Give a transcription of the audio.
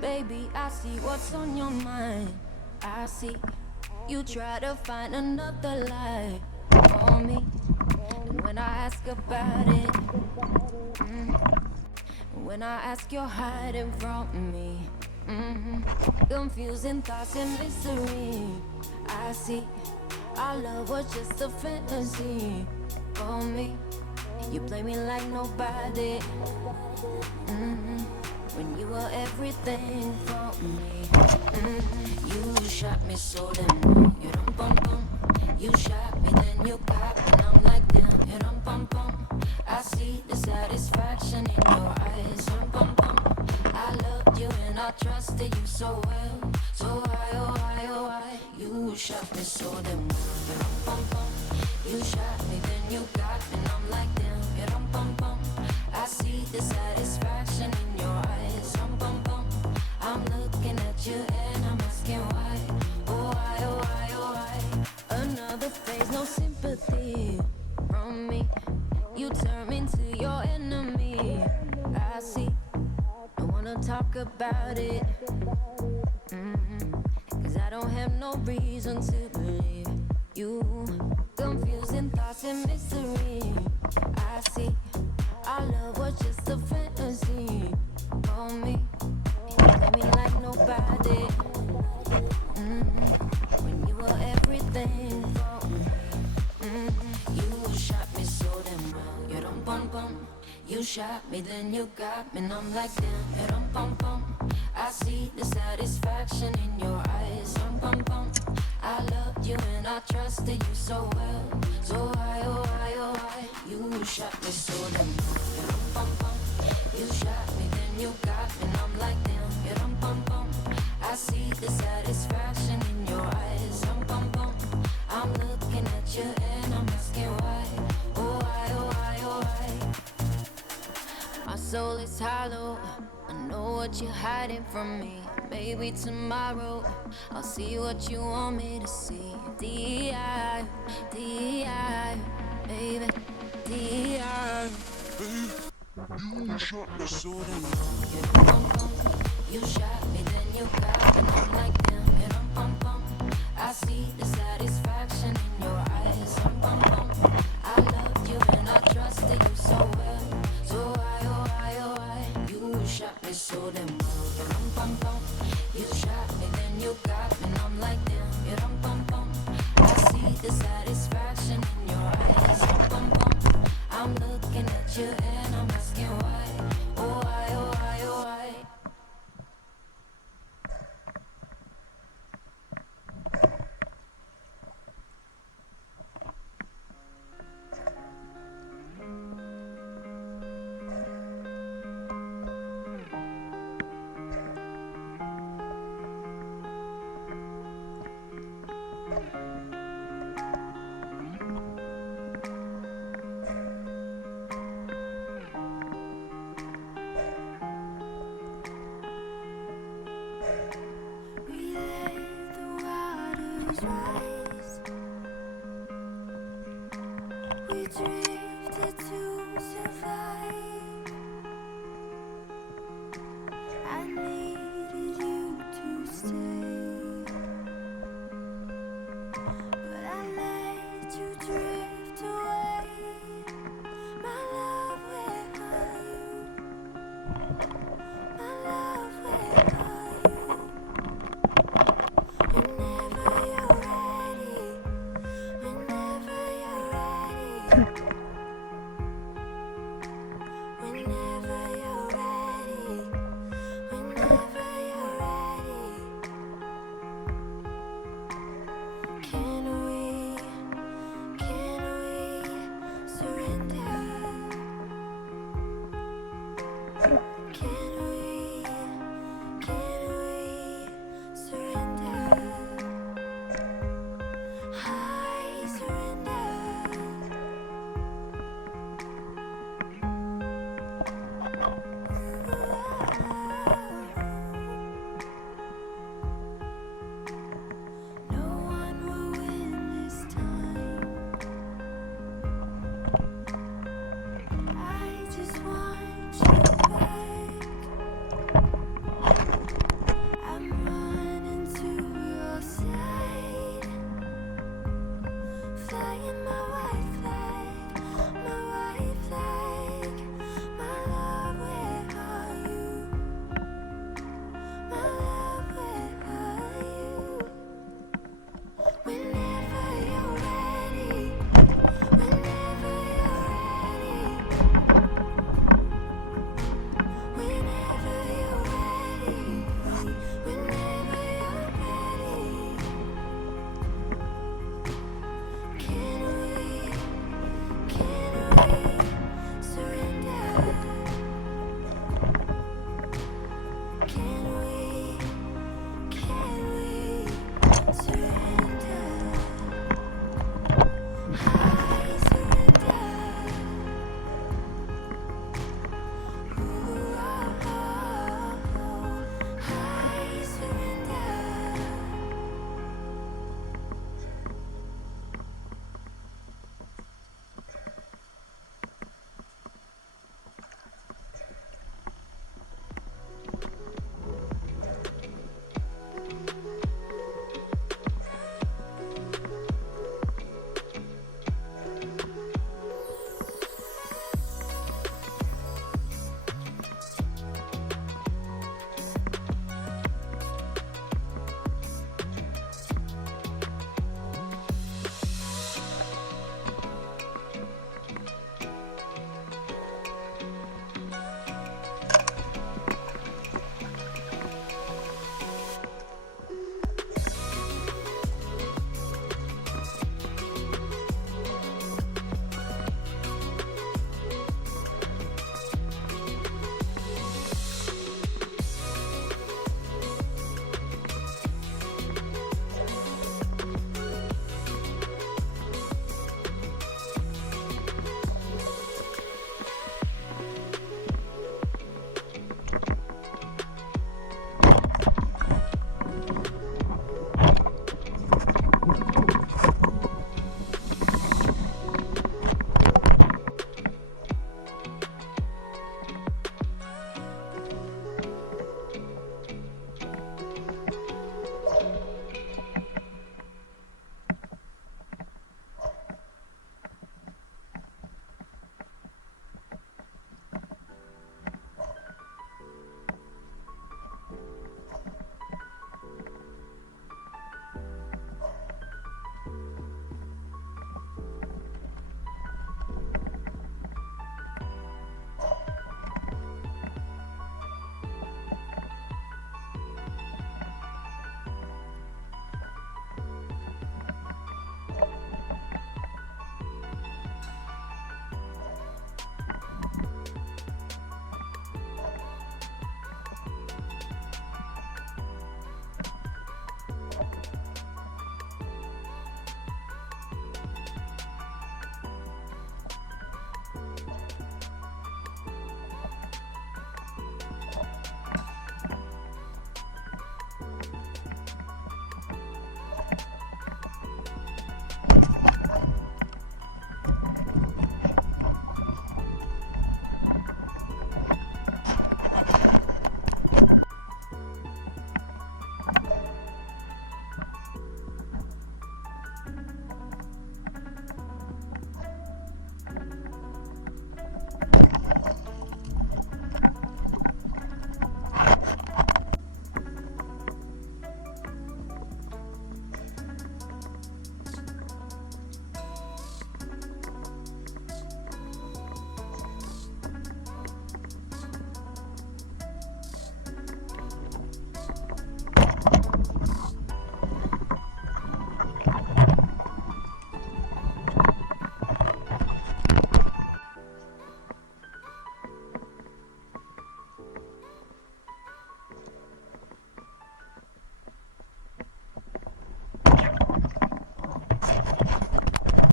Baby, I see what's on your mind. I see you try to find another life for me. And when I ask about it, when I ask, you're hiding from me. Confusing thoughts and mystery. I see our love was just a fantasy for me. You play me like nobody. When you were everything for me. You shot me so damn. You dum bum bum. You shot me, then you got me, and I'm like damn. You dum bum bum. I see the satisfaction in your eyes. Dum bum bum. I loved you and I trusted you so well. So why, oh why, oh why? You shot me so damn. You dum bum bum. You shot me, then you got me, and I'm like damn. You dum bum bum. I see the satisfaction in your eyes. Dum bum bum. I'm looking at you and I'm asking why. Oh why, oh why, oh why? Another phase, no sympathy from me. You turn me into your enemy. I see. I wanna talk about it. Cause I don't have no reason to believe you. Confusing thoughts and mystery. I see. Our love was just a fantasy for me. You play me like nobody. When you were everything for me. You shot me so damn well. You dum bum bum. You shot me, then you got me, and I'm like damn. You dum bum bum. I see the satisfaction in your eyes. Dum bum bum. I loved you and I trusted you so well. So why, oh why, oh why? You shot me so damn. You dum bum bum. You shot me, then you got me, and I'm like damn. You dum bum bum. I see the satisfaction in your eyes. Dum bum bum. I'm looking at you and I'm asking why. Oh why, oh why, oh why? My soul is hollow. I know what you're hiding from me. Maybe tomorrow I'll see what you want me to see. D.I., D.I., baby, D.I. You shot me so damn. You shot me, then you got me, and I'm like damn. You dum bum bum. I see the satisfaction in your eyes. Dum bum bum. I loved you and I trusted you so well. So why, oh why, oh why? You shot me so damn. You dum bum bum. You shot me, then you got me, and I'm like damn. You dum bum bum. I see the satisfaction in your eyes. Dum bum bum. I'm looking at you and I'm asking why. Oh why, oh why, oh why? surrender?